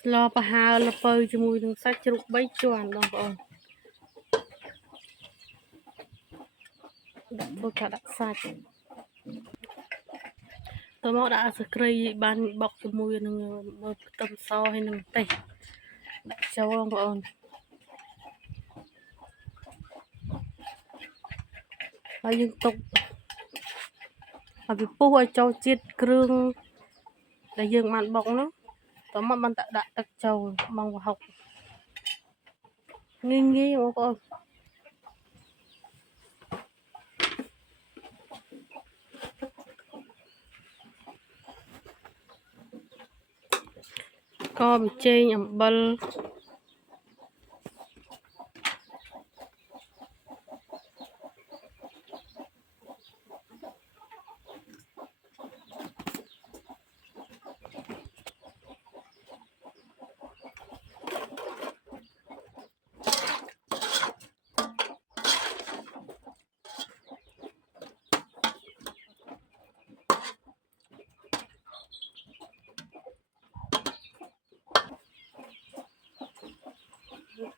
ស្លប្រហើរល្ពៅជាមួយនឹងសាច់ជ្រូក3ជាន់បងប្អូនដាក់ធ្វើការដាក់សាច់តមកដាក់ស្គ្រីបានបុកជាមួយនឹងមើលខ្ទឹមសហើយនឹងម្ទេសដាក់ចូលបងប្អូនហើយយើងទុកឲ្យវាពុះឲ្យចូលជាតិគ្រឿងដែលយើងបានបុកហ្នឹងតមកបានដាក់ទឹកចូលមកប្រហុកងាយបងប្អូនក៏ប៊ីចេងអំបិល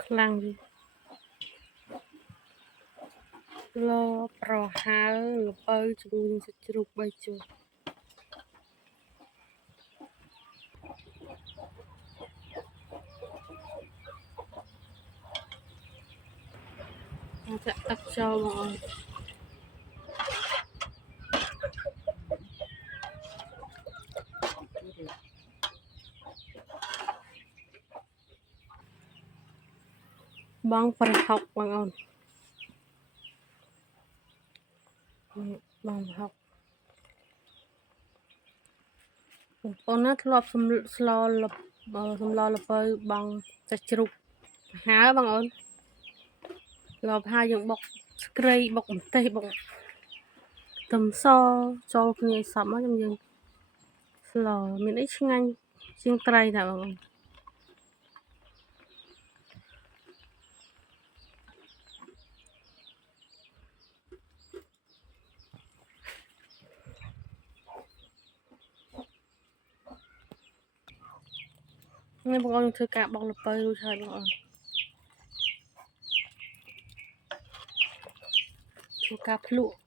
ខ្លាំងឡប្រហើរល្ពៅជាមួយនឹងសាច់ជ្រូក3ជាន់ចាក់ទឹកចូលបងប្អូនបងប្រហុកបងអូនបងប្រហុកបងប្អូនណាធ្លាប់ស្លសម្លល្ពៅបងសាច់ជ្រូកហើបងអូនស្លប្រហើរយើងបុកស្គ្រីបុកម្ទេសបុកខ្ទឹមសចូលគ្នាឲ្យសព្វមកយើងស្លមានអីឆ្ងាញ់ជាងត្រីដែរបងអូននេះបងអូនធ្វើការបុកល្ពៅរួចហើយបងអូនធ្វើការភ្លក់